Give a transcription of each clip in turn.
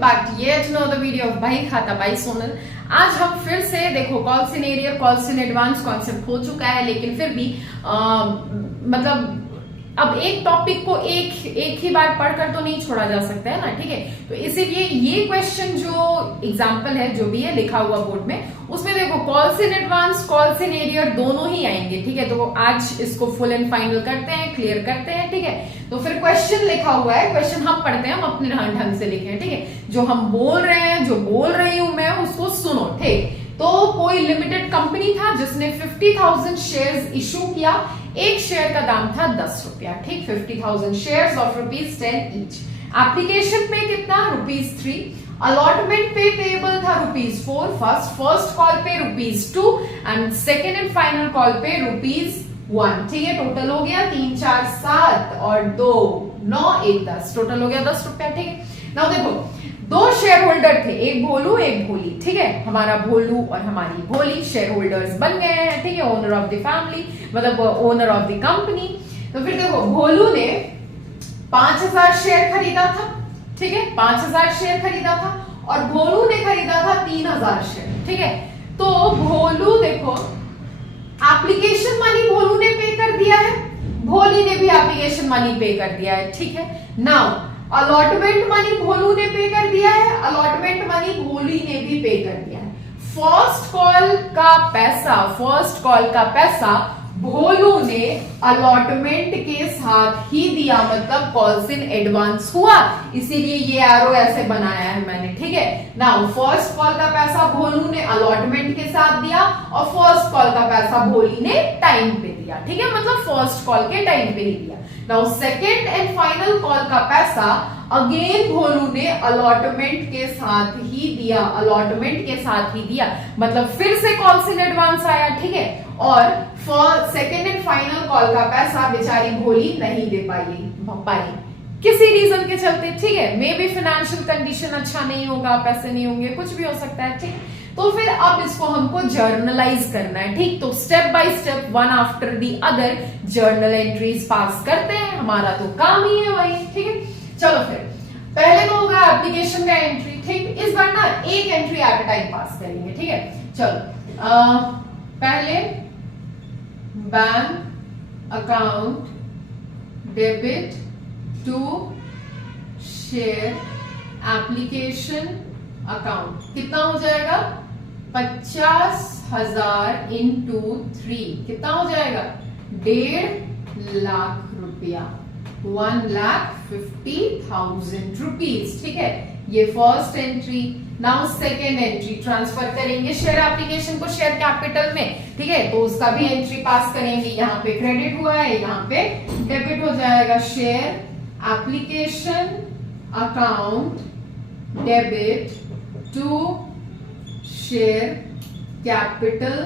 Back to yet another video of भाई खाता by Sonal. आज हम फिर से देखो calls in arrear calls in advance concept हो चुका है, लेकिन फिर भी मतलब अब एक टॉपिक को एक ही बार पढ़कर तो नहीं छोड़ा जा सकता है ना, ठीक है। तो इसीलिए ये क्वेश्चन जो एग्जाम्पल है जो भी है लिखा हुआ बोर्ड में, उसमें देखो calls in advance calls in arrear दोनों ही आएंगे, ठीक है। तो आज इसको फुल एंड फाइनल करते हैं, क्लियर करते हैं, ठीक है। तो फिर क्वेश्चन लिखा हुआ है, क्वेश्चन हम पढ़ते हैं, हम अपने ढंग से लिखे हैं, ठीक है। जो हम बोल रहे हैं, जो बोल रही हूं मैं, उसको सुनो, ठीक। तो कोई लिमिटेड कंपनी था जिसने 50,000 शेयर्स इशू किया। एक शेयर का दाम था 10 रुपया, ठीक। 50,000 शेयर्स ऑफ ₹10 ईच। एप्लीकेशन पे कितना? ₹3। अलॉटमेंट पे पेबल था ₹4। फर्स्ट कॉल पे ₹2 and second and final call पे ₹1, ठीक है। टोटल हो गया 3 4 7 और 2 9 1 10, टोटल हो गया 10 रुपया, ठीक है। नाउ देखो दो शेयर होल्डर थे, एक भोलू एक भोली, ठीक है। हमारा भोलू और हमारी भोली शेयर होल्डर्स बन गए हैं, ठीक है। ओनर ऑफ द फैमिली मतलब ओनर ऑफ द कंपनी। तो फिर देखो भोलू ने 5,000 शेयर खरीदा था, ठीक है। 5,000 शेयर खरीदा था और भोलू ने खरीदा था 3,000 शेयर, ठीक है। तो भोलू देखो एप्लीकेशन मनी भोलू ने पे कर दिया है, भोली ने भी एप्लीकेशन मनी पे कर दिया है, ठीक है। नाउ अलॉटमेंट मनी भोलू ने पे कर दिया है, अलॉटमेंट मनी भोली ने भी पे कर दिया है। फर्स्ट कॉल का पैसा भोलू ने अलॉटमेंट के साथ ही दिया, मतलब कॉल्स इन एडवांस हुआ, इसीलिए ये एरो ऐसे बनाया है मैंने, ठीक है। नाउ फर्स्ट कॉल का पैसा भोलू ने अलॉटमेंट के साथ दिया और फर्स्ट कॉल का पैसा भोली ने टाइम पे दिया, ठीक है। मतलब फर्स्ट कॉल के टाइम पे ही दिया। Now second and final call का पैसा अगेन भोलू ने अलॉटमेंट के साथ ही दिया, अलॉटमेंट के साथ ही दिया, मतलब फिर से कॉल्स इन एडवांस आया, ठीक है। और for second and final call का पैसा बेचारी भोली नहीं दे पाई किसी रीजन के चलते, ठीक है। मे बी फाइनेंशियल कंडीशन अच्छा नहीं होगा, पैसे नहीं होंगे, कुछ भी हो सकता है, ठीक। तो फिर अब इसको हमको जर्नलाइज करना है, ठीक। तो step by step one after the other journal entries pass करते हैं, हमारा तो काम ही है वही, ठीक है। चलो फिर पहले तो होगा एप्लीकेशन का एंट्री, ठीक। इस बार ना एक entry at a time pass करेंगे, ठीक है। चलो पहले bank account debit to share application account, कितना हो जाएगा? 50,000 इंटू 3 कितना हो जाएगा? 1.5 लाख रुपया, 1,50,000 रुपीज, ठीक है। ये first entry. Now second entry transfer करेंगे शेयर एप्लीकेशन को शेयर कैपिटल में, ठीक है। तो उसका भी एंट्री पास करेंगे, यहाँ पे क्रेडिट हुआ है, यहाँ पे डेबिट हो जाएगा। Share application account debit to share capital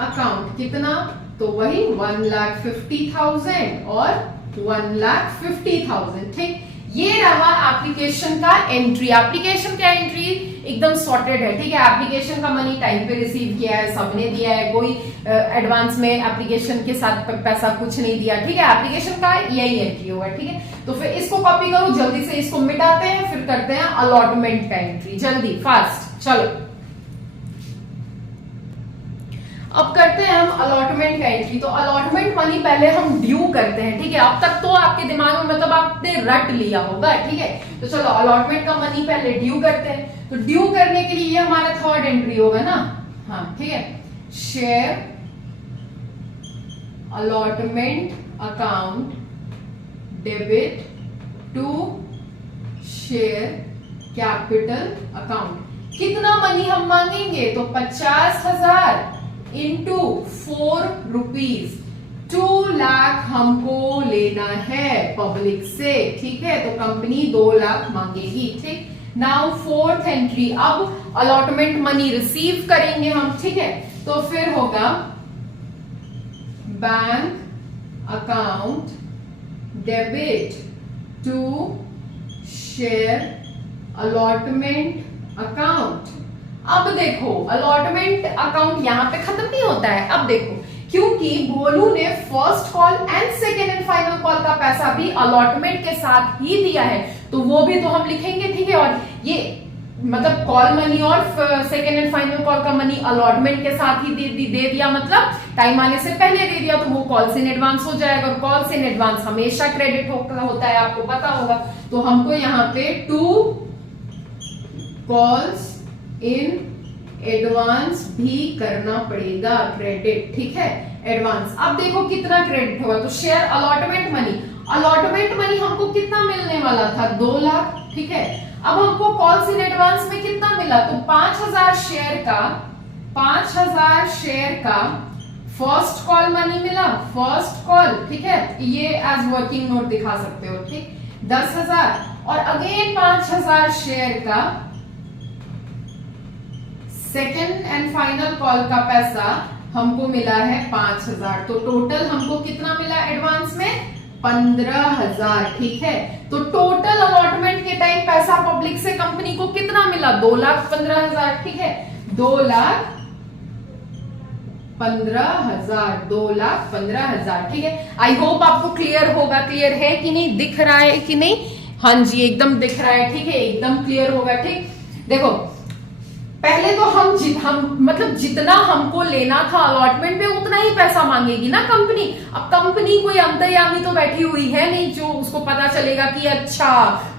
account, कितना? तो वही 1,50,000 और 1,50,000, ठीक। ये रहा एप्लीकेशन का एंट्री। एप्लीकेशन का एंट्री एकदम सॉर्टेड है, ठीक है। एप्लीकेशन का मनी टाइम पे रिसीव किया है, सबने दिया है, कोई एडवांस में एप्लीकेशन के साथ पैसा कुछ नहीं दिया, ठीक है। एप्लीकेशन का यही एंट्री होगा, ठीक है। तो फिर इसको कॉपी करो, जल्दी से इसको मिटाते हैं, फिर करते हैं अलॉटमेंट का एंट्री, जल्दी फास्ट। चलो अब करते हैं हम अलॉटमेंट का एंट्री। तो अलॉटमेंट मनी पहले हम ड्यू करते हैं, ठीक है। अब तक तो आपके दिमाग में मतलब आपने रट लिया होगा, ठीक है। तो चलो अलॉटमेंट का मनी पहले ड्यू करते हैं। तो ड्यू करने के लिए ये हमारा थर्ड एंट्री होगा ना, हाँ, ठीक है। Share allotment account debit to share capital account, कितना मनी हम मांगेंगे? तो 50,000 इंटू 4 रुपीज, 2 लाख हमको लेना है पब्लिक से, ठीक है। तो कंपनी 2 लाख मांगेगी, ठीक। नाउ फोर्थ एंट्री, अब अलॉटमेंट मनी रिसीव करेंगे हम, ठीक है। तो फिर होगा bank account debit to share allotment account. अब देखो अलॉटमेंट अकाउंट यहां पे खत्म नहीं होता है। अब देखो क्योंकि भोलू ने first call and second and final call का पैसा भी अलॉटमेंट के साथ ही दिया है, तो वो भी तो हम लिखेंगे, ठीक है। और ये मतलब कॉल मनी और सेकेंड एंड फाइनल कॉल का मनी अलॉटमेंट के साथ ही दे दिया, मतलब टाइम आने से पहले दे दिया, तो वो कॉल्स इन एडवांस हो जाएगा। और कॉल्स इन एडवांस हमेशा क्रेडिट होता है, आपको पता होगा। तो हमको यहाँ पे 2 कॉल्स इन एडवांस भी करना पड़ेगा क्रेडिट, ठीक है, एडवांस। अब देखो कितना क्रेडिट होगा, तो शेयर अलॉटमेंट मनी हमको कितना मिलने वाला था, 2 लाख, ठीक है। अब हमको कॉल्स इन एडवांस में कितना मिला, तो 5000 शेयर का फर्स्ट कॉल मनी मिला, फर्स्ट कॉल, ठीक है, ये एज वर्किंग नोट दिखा सकते हो, ठीक, 10,000। और अगेन 5000 शेयर का सेकेंड एंड फाइनल कॉल का पैसा हमको मिला है 5000। तो टोटल हमको कितना मिला एडवांस में, 15,000, ठीक है। तो टोटल अलॉटमेंट के टाइम पैसा पब्लिक से कंपनी को कितना मिला, 2,15,000, ठीक है, 2,15,000, ठीक है। आई होप आपको क्लियर होगा, क्लियर है कि नहीं, दिख रहा है कि नहीं, हाँ जी एकदम दिख रहा है, ठीक है, एकदम क्लियर होगा, ठीक। देखो पहले तो हम मतलब जितना हमको लेना था अलॉटमेंट पे उतना ही पैसा मांगेगी ना कंपनी। अब कंपनी कोई अंतर्यामी तो बैठी हुई है नहीं जो उसको पता चलेगा कि अच्छा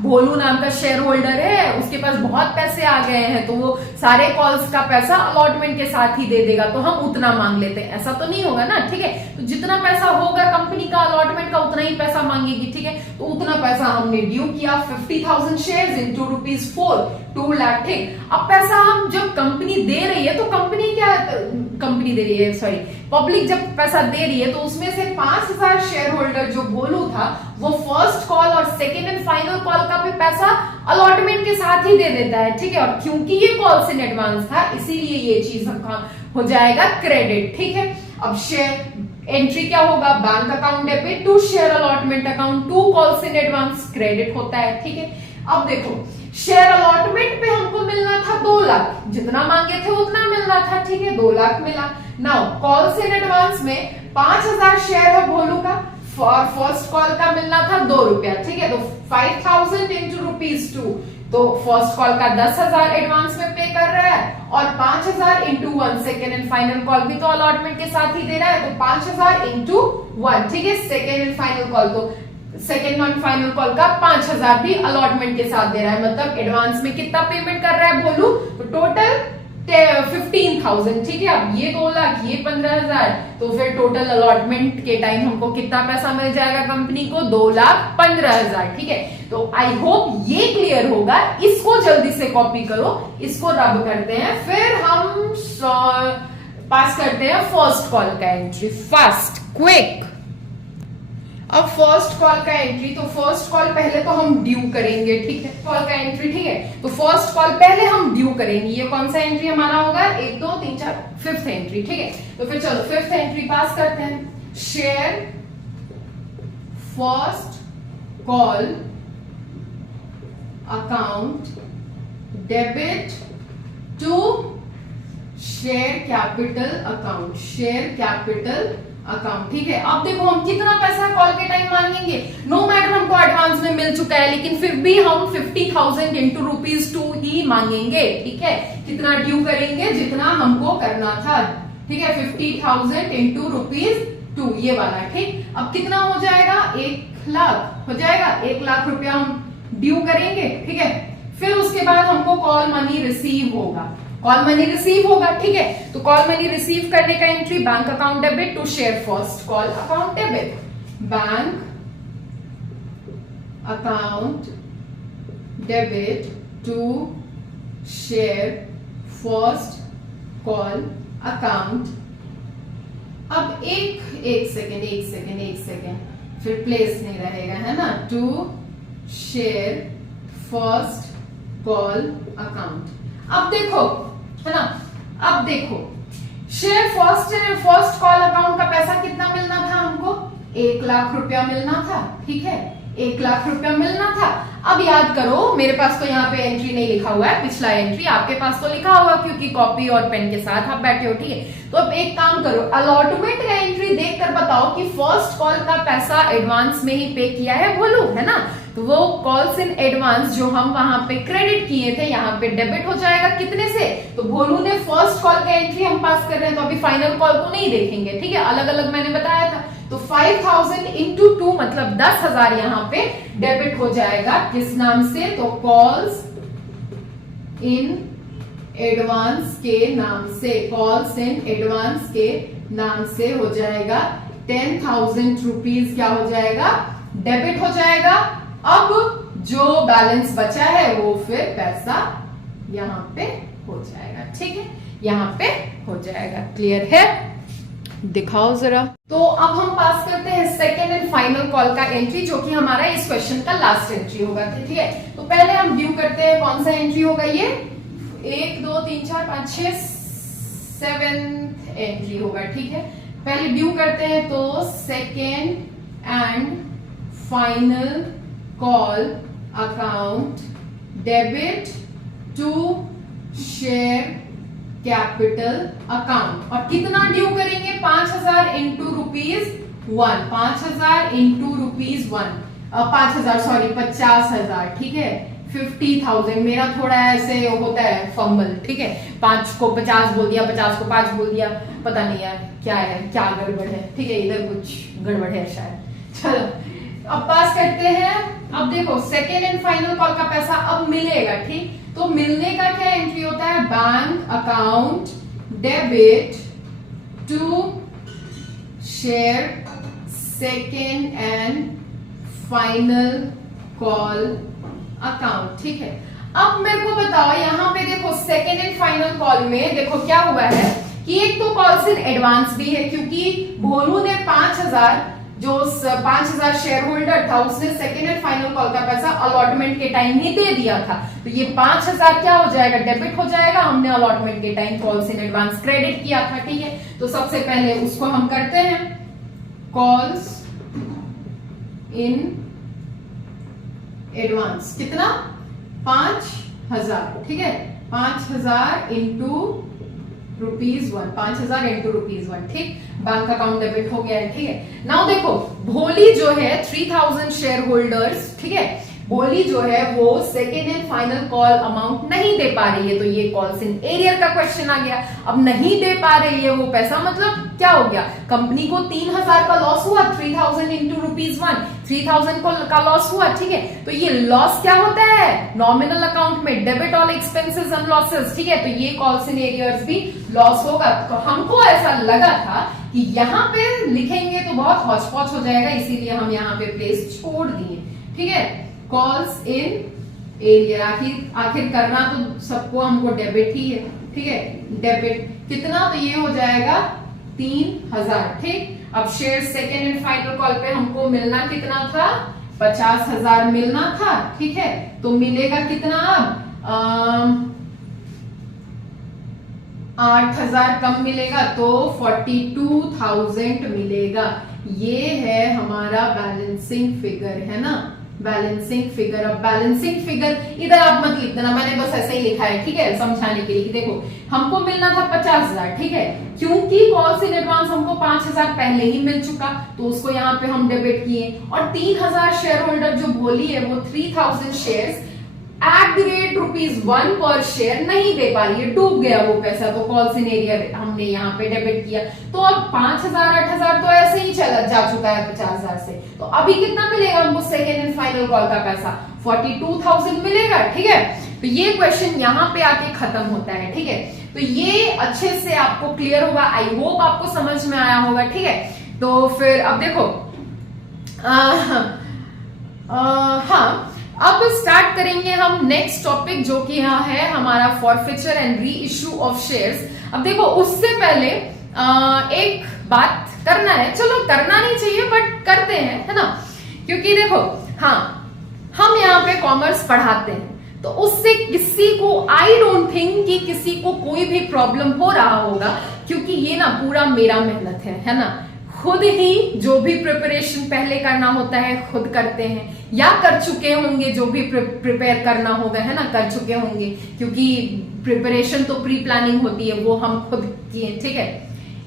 भोलू नाम का शेयर होल्डर है, उसके पास बहुत पैसे आ गए हैं तो वो सारे कॉल्स का पैसा अलॉटमेंट के साथ ही दे देगा, तो हम उतना मांग लेते हैं, ऐसा तो नहीं होगा ना, ठीक है। तो जितना पैसा होगा कंपनी का अलॉटमेंट का उतना ही पैसा मांगेगी, ठीक है। तो उतना पैसा हमने ड्यू किया, 50,000 शेयर्स इनटू ₹4, 2 लाख, ठीक। अब पैसा हम जब कंपनी दे रही है तो कंपनी दे रही है, सॉरी, पब्लिक जब पैसा दे रही है तो उसमें से 5000 शेयर होल्डर जो भोलू था वो फर्स्ट कॉल और सेकेंड एंड फाइनल कॉल का भी पैसा अलॉटमेंट के साथ ही दे देता है, ठीक है। और क्योंकि ये कॉल्स इन एडवांस था इसीलिए ये चीज हो जाएगा क्रेडिट, ठीक है। अब शेयर एंट्री क्या होगा, bank account debit to share allotment account, 2 calls in advance credit होता है, ठीक है। अब देखो शेयर अलॉटमेंट पे हमको मिलना था 2 लाख, जितना मांगे थे उतना मिलना था, ठीक है, 2 लाख मिला। नाउ कॉल्स इन एडवांस में 5000 शेयर है भोलू का, फर्स्ट कॉल का मिलना था ₹2, ठीक है। तो 5000 इंटू ₹2, तो फर्स्ट कॉल का 10,000 एडवांस में पे कर रहा है और 5000 into 1 second and final call भी तो अलॉटमेंट के साथ ही दे रहा है, तो 5000 इंटू 1, ठीक है, सेकेंड एंड फाइनल कॉल, तो सेकेंड एंड फाइनल कॉल का 5000 भी अलॉटमेंट के साथ दे रहा है, मतलब एडवांस में कितना पेमेंट कर रहा है भोलू, तो टोटल 15,000, ठीक है। अब ये 2 लाख, ये 15,000, तो फिर टोटल अलॉटमेंट के टाइम हमको कितना पैसा मिल जाएगा कंपनी को, 2,15,000, ठीक है। तो आई होप ये क्लियर होगा, इसको जल्दी से कॉपी करो, इसको रब करते हैं, फिर हम पास करते हैं फर्स्ट कॉल का एंट्री, फास्ट क्विक। अब फर्स्ट कॉल का एंट्री, तो फर्स्ट कॉल पहले तो हम ड्यू करेंगे, ठीक है, कॉल का एंट्री, ठीक है। तो फर्स्ट कॉल पहले हम ड्यू करेंगे, ये कौन सा एंट्री हमारा होगा, 1 2 3 4 5th एंट्री, ठीक है। तो फिर चलो 5th एंट्री पास करते हैं, share first call account debit to share capital account, share capital account, ठीक है। अब देखो हम कितना पैसा कॉल के टाइम मांगेंगे, नो मैटर हमको एडवांस में मिल चुका है लेकिन फिर भी हम 50,000 इंटू ₹2 ही मांगेंगे, ठीक है। कितना ड्यू करेंगे, जितना हमको करना था, ठीक है, 50,000 इंटू ₹2, ये वाला, ठीक। अब कितना हो जाएगा, 1 लाख हो जाएगा, 1 लाख रुपया हम ड्यू करेंगे, ठीक है। फिर उसके बाद हमको कॉल मनी रिसीव होगा, कॉल मनी रिसीव होगा, ठीक है। तो कॉल मनी रिसीव करने का entry, bank account debit to share first call account debit, bank account debit to share first call account. अब एक सेकेंड, फिर प्लेस नहीं रहेगा, है ना, to share first call account. अब देखो, है ना, अब देखो शेयर फर्स्ट कॉल अकाउंट का पैसा कितना मिलना था हमको, 1 लाख रुपया मिलना था, ठीक है, 1 लाख रुपया मिलना था। अब याद करो, मेरे पास तो यहाँ पे एंट्री नहीं लिखा हुआ है, पिछला एंट्री आपके पास तो लिखा हुआ क्योंकि कॉपी और पेन के साथ आप बैठे हो, ठीक है। तो अब एक काम करो, अलॉटमेंट का एंट्री देखकर बताओ कि फर्स्ट कॉल का पैसा एडवांस में ही पे किया है भोलू, है ना। तो वो कॉल्स इन एडवांस जो हम वहां पे क्रेडिट किए थे यहाँ पे डेबिट हो जाएगा कितने से, तो भोलू ने फर्स्ट कॉल का एंट्री हम पास कर रहे हैं, तो अभी फाइनल कॉल को नहीं देखेंगे, ठीक है, अलग अलग मैंने बताया था। तो 5000 इंटू 2 मतलब 10,000 यहाँ पे डेबिट हो जाएगा, किस नाम से, तो कॉल्स इन एडवांस के नाम से, कॉल्स इन एडवांस के नाम से हो जाएगा। 10,000 रुपीज क्या हो जाएगा, डेबिट हो जाएगा। अब जो बैलेंस बचा है वो फिर पैसा यहाँ पे हो जाएगा, ठीक है, यहाँ पे हो जाएगा। क्लियर है, दिखाओ जरा। तो अब हम पास करते हैं सेकेंड एंड फाइनल कॉल का एंट्री, जो कि हमारा इस क्वेश्चन का लास्ट एंट्री होगा, ठीक है। तो पहले हम ड्यू करते हैं कौन सा एंट्री होगा, ये 1 2 3 4 5 6 7th एंट्री होगा, ठीक है। पहले ड्यू करते हैं, तो second and final call account debit to share capital account, और कितना ड्यू करेंगे, 5000 इंटू ₹1, 5000 इंटू ₹1, 5000 सॉरी 50,000, ठीक है, 50,000। मेरा थोड़ा ऐसे होता है फंबल, ठीक है, 5 को 50 बोल दिया, 50 को 5 बोल दिया, पता नहीं यार क्या है, क्या गड़बड़ है, ठीक है, इधर कुछ गड़बड़ है शायद। चलो अब पास करते हैं। अब देखो सेकेंड एंड फाइनल कॉल का पैसा अब मिलेगा, ठीक, तो मिलने का क्या एंट्री होता है, bank account debit to share second and final call account, ठीक है। अब मेरे को बताओ, यहाँ पे देखो सेकेंड एंड फाइनल कॉल में देखो क्या हुआ है कि एक तो कॉल्स इन एडवांस भी है, क्योंकि भोलू ने 5000 जो 5000 शेयर होल्डर था उसने सेकेंड एंड फाइनल कॉल का पैसा अलॉटमेंट के टाइम ही दे दिया था, तो ये 5000 क्या हो जाएगा, डेबिट हो जाएगा। हमने अलॉटमेंट के time calls in advance credit किया था, ठीक है। तो सबसे पहले उसको हम करते हैं, कॉल्स इन एडवांस कितना, 5000, ठीक है, 5000 इंटू ₹1, 5000 इंटू ₹1, ठीक, बैंक अकाउंट डेबिट हो गया है, ठीक है। नाउ देखो भोली जो है 3000 शेयर होल्डर्स, ठीक है, भोली जो है वो second and final call amount नहीं दे पा रही है, तो ये कॉल्स इन एरियर का क्वेश्चन आ गया। अब नहीं दे पा रही है वो पैसा, मतलब क्या हो गया, कंपनी को 3000 का लॉस हुआ, 3000 इंटू ₹1, 3000 का लॉस हुआ, ठीक है। तो ये लॉस क्या होता है, नॉमिनल अकाउंट में debit all expenses and losses, ठीक है, तो ये कॉल्स इन एरियर्स भी लॉस होगा। तो हमको ऐसा लगा था कि यहाँ पे लिखेंगे तो बहुत हौच पौच हो जाएगा, इसीलिए हम यहाँ पे प्लेस छोड़ दिए, ठीक है। कॉल्स इन एरिया, आखिर करना तो सबको हमको डेबिट ही है, ठीक है, डेबिट कितना, तो ये हो जाएगा 3000, ठीक। अब share second and final call पे हमको मिलना कितना था, 50,000 मिलना था, ठीक है, तो मिलेगा कितना अब, 8,000 कम मिलेगा, तो 42,000 मिलेगा। ये है हमारा बैलेंसिंग फिगर, है ना, बैलेंसिंग फिगर। अब बैलेंसिंग फिगर इधर आप मत लिख देना, मैंने बस ऐसे ही लिखा है, ठीक है, समझाने के लिए कि देखो हमको मिलना था 50,000, ठीक है, क्योंकि कॉल्स इन एडवांस हमको 5000 पहले ही मिल चुका, तो उसको यहाँ पे हम डेबिट किए, और 3000 शेयर होल्डर जो बोली है वो 3000 शेयर्स एट द रेट ₹1 पर शेयर नहीं दे पा रही है, डूब गया वो पैसा, तो कॉल्स इन एरियर हमने यहाँ पे डेबिट किया। तो अब 5000 8000 तो ऐसे ही चला जा चुका है 50,000 से, तो अभी कितना मिलेगा हमको सेकेंड एंड फाइनल कॉल का पैसा, 42,000 मिलेगा, ठीक है। तो ये क्वेश्चन यहाँ पे आके खत्म होता है, ठीक है। तो ये अच्छे से आपको क्लियर होगा, आई होप आपको समझ में आया होगा, ठीक है। तो फिर अब देखो हाँ, अब स्टार्ट करेंगे हम नेक्स्ट टॉपिक, जो कि यहाँ है हमारा forfeiture and re issue of shares. अब देखो उससे पहले एक बात करना है, चलो करना नहीं चाहिए बट करते हैं, है ना, क्योंकि देखो हाँ, हम यहाँ पे कॉमर्स पढ़ाते हैं, तो उससे किसी को आई डोंट थिंक कि किसी को कोई भी प्रॉब्लम हो रहा होगा, क्योंकि ये ना पूरा मेरा मेहनत है ना, खुद ही जो भी प्रिपरेशन पहले करना होता है खुद करते हैं, या कर चुके होंगे जो भी प्रिपेयर करना होगा, है ना, कर चुके होंगे, क्योंकि प्रिपरेशन तो प्री प्लानिंग होती है, वो हम खुद किए, ठीक है।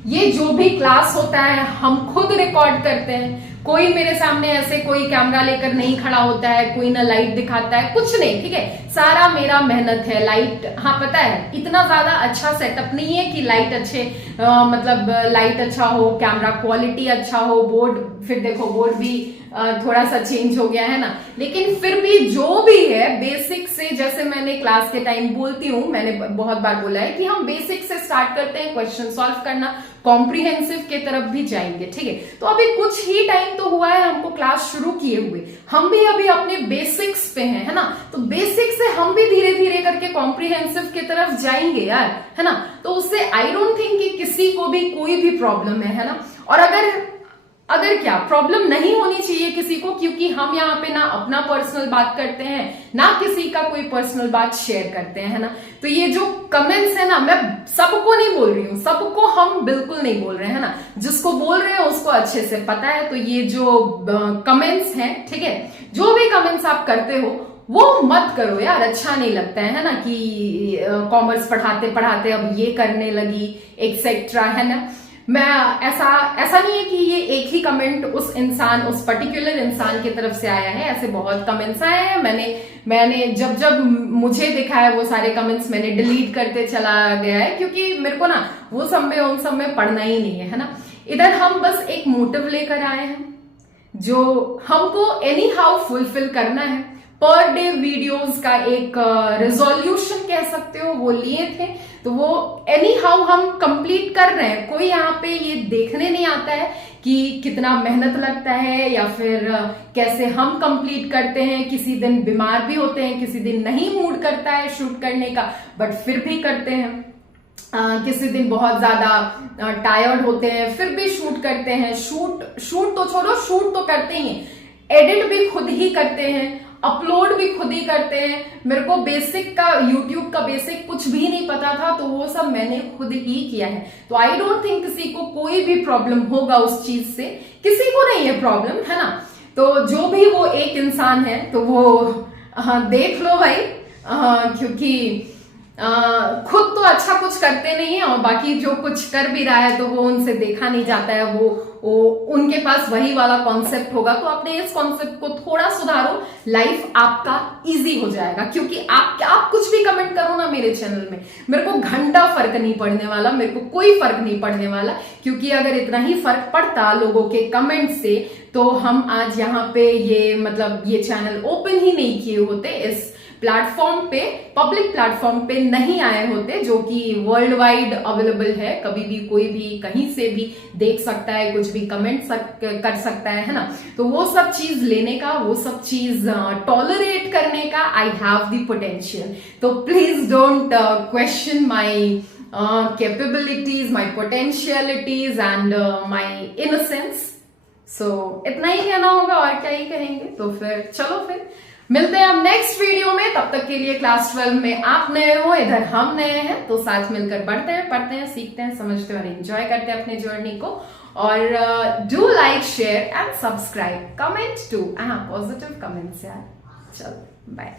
ये जो भी क्लास होता है हम खुद रिकॉर्ड करते हैं, कोई मेरे सामने ऐसे कोई कैमरा लेकर नहीं खड़ा होता है, कोई ना लाइट दिखाता है, कुछ नहीं, ठीक है, सारा मेरा मेहनत है। लाइट, हाँ पता है, इतना ज्यादा अच्छा सेटअप नहीं है कि लाइट अच्छे मतलब लाइट अच्छा हो, कैमरा क्वालिटी अच्छा हो, बोर्ड, फिर देखो बोर्ड भी थोड़ा सा चेंज हो गया है ना, लेकिन फिर भी जो भी है बेसिक से, जैसे मैंने क्लास के टाइम बोलती हूँ, मैंने बहुत बार बोला है कि हम बेसिक से स्टार्ट करते हैं, क्वेश्चन सॉल्व करना, कॉम्प्रिहेंसिव के तरफ भी जाएंगे, ठीक है। तो अभी कुछ ही टाइम तो हुआ है हमको क्लास शुरू किए हुए, हम भी अभी अपने बेसिक्स पे हैं, है ना, तो बेसिक से हम भी धीरे धीरे करके कॉम्प्रिहेंसिव की तरफ जाएंगे यार, है ना। तो उससे आई डोंट थिंक कि किसी को भी कोई भी प्रॉब्लम है ना। और अगर क्या प्रॉब्लम नहीं होनी चाहिए किसी को, क्योंकि हम यहाँ पे ना अपना पर्सनल बात करते हैं, ना किसी का कोई पर्सनल बात शेयर करते हैं, है ना। तो ये जो कमेंट्स है ना, मैं सबको नहीं बोल रही हूँ, सबको हम बिल्कुल नहीं बोल रहे हैं, है ना, जिसको बोल रहे हैं उसको अच्छे से पता है। तो ये जो कमेंट्स हैं, ठीक है, जो भी कमेंट्स आप करते हो वो मत करो यार, अच्छा नहीं लगता है ना, कि कॉमर्स पढ़ाते पढ़ाते अब ये करने लगी एक्सेट्रा, है ना। मैं ऐसा नहीं है कि ये एक ही कमेंट उस पर्टिकुलर इंसान की तरफ से आया है, ऐसे बहुत कमेंट्स आए हैं। मैंने जब मुझे दिखा है वो सारे कमेंट्स मैंने डिलीट करते चला गया है, क्योंकि मेरे को ना वो सब में उन सब में पढ़ना ही नहीं है ना। इधर हम बस एक मोटिव लेकर आए हैं जो हमको एनी हाउ फुलफिल करना है। पर डे वीडियोस का एक रेजोल्यूशन कह सकते हो, वो लिए थे, तो वो एनी हाउ हम कंप्लीट कर रहे हैं। कोई यहाँ पे ये देखने नहीं आता है कि कितना मेहनत लगता है या फिर कैसे हम कंप्लीट करते हैं। किसी दिन बीमार भी होते हैं, किसी दिन नहीं मूड करता है शूट करने का, बट फिर भी करते हैं। किसी दिन बहुत ज्यादा टायर्ड होते हैं, फिर भी शूट करते हैं। शूट तो छोड़ो, शूट तो करते ही हैं, एडिट भी खुद ही करते हैं, अपलोड भी खुद ही करते हैं। मेरे को बेसिक का, यूट्यूब का बेसिक कुछ भी नहीं पता था, तो वो सब मैंने खुद ही किया है। तो आई डोंट थिंक किसी को कोई भी प्रॉब्लम होगा उस चीज से, किसी को नहीं है प्रॉब्लम, है ना। तो जो भी वो एक इंसान है तो वो देख लो भाई, क्योंकि खुद तो अच्छा कुछ करते नहीं है, और बाकी जो कुछ कर भी रहा है तो वो उनसे देखा नहीं जाता है, वो उनके पास वही वाला कॉन्सेप्ट होगा। तो अपने इस कॉन्सेप्ट को थोड़ा सुधारो, लाइफ आपका इजी हो जाएगा। क्योंकि आप कुछ भी कमेंट करो ना मेरे चैनल में, मेरे को घंटा फर्क नहीं पड़ने वाला, मेरे को कोई फर्क नहीं पड़ने वाला। क्योंकि अगर इतना ही फर्क पड़ता लोगों के कमेंट से, तो हम आज यहाँ पे ये चैनल ओपन ही नहीं किए होते, इस प्लेटफॉर्म पे, पब्लिक प्लेटफॉर्म पे नहीं आए होते, जो कि वर्ल्ड वाइड अवेलेबल है। कभी भी कोई भी कहीं से भी देख सकता है, कुछ भी कमेंट कर सकता है ना। तो वो सब चीज लेने का, वो सब चीज टॉलरेट करने का आई हैव द पोटेंशियल। तो please don't question my capabilities, my potentialities and my innocence. So इतना ही कहना होगा, और क्या ही कहेंगे। तो फिर चलो, फिर मिलते हैं अब नेक्स्ट वीडियो में। तब तक के लिए क्लास 12 में आप नए हो, इधर हम नए हैं, तो साथ मिलकर बढ़ते हैं, पढ़ते हैं, सीखते हैं, समझते हैं और एंजॉय करते हैं अपने जर्नी को। और do like, share and subscribe, comment too, positive comments यार। चलो बाय।